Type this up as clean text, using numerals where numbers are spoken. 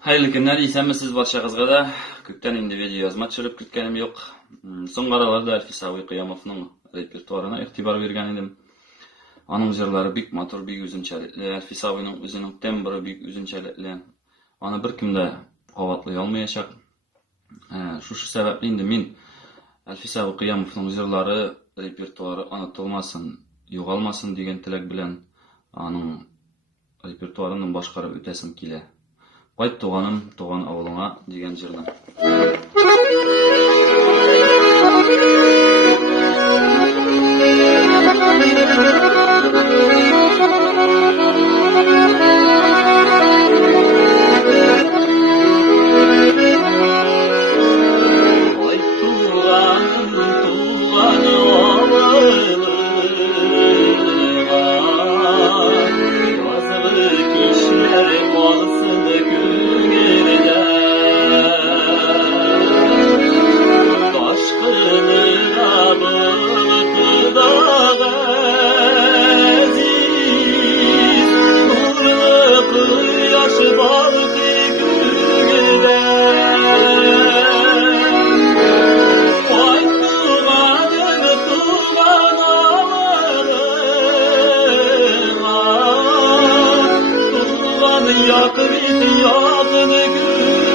Hayırlı günler, iyisiniz barchagızga da. Köpten indi video yazma çırıp kütkenim yok. Son aralarda Elfisavi Kıyamov'ның repertuarına itibar bergen edim. Anın jırlары bik motor, bik üzünçelikli. Elfisavi'nin özünün tembri bik üzünçelikli. Ana bir kimde qavatlay almayacak. Şu sebepli indi men Elfisavi Kıyamov'ның jırlары repertuarı anıtılmasın, yo'qolmasin degan tilak bilen anın repertuarını başqarıp ötesim kile. Qayt tuğanım, tuğan avluna degan jırdan. Qayt tuğanım, tuğan avluna, yazılı kişiler qalsın gülgede. Taşkınına bıkıda gaziz, nurlu kıyaş balkı gülgede. Vay tuğanım, tuğan ağlarına, tuğan yakır yağını gül.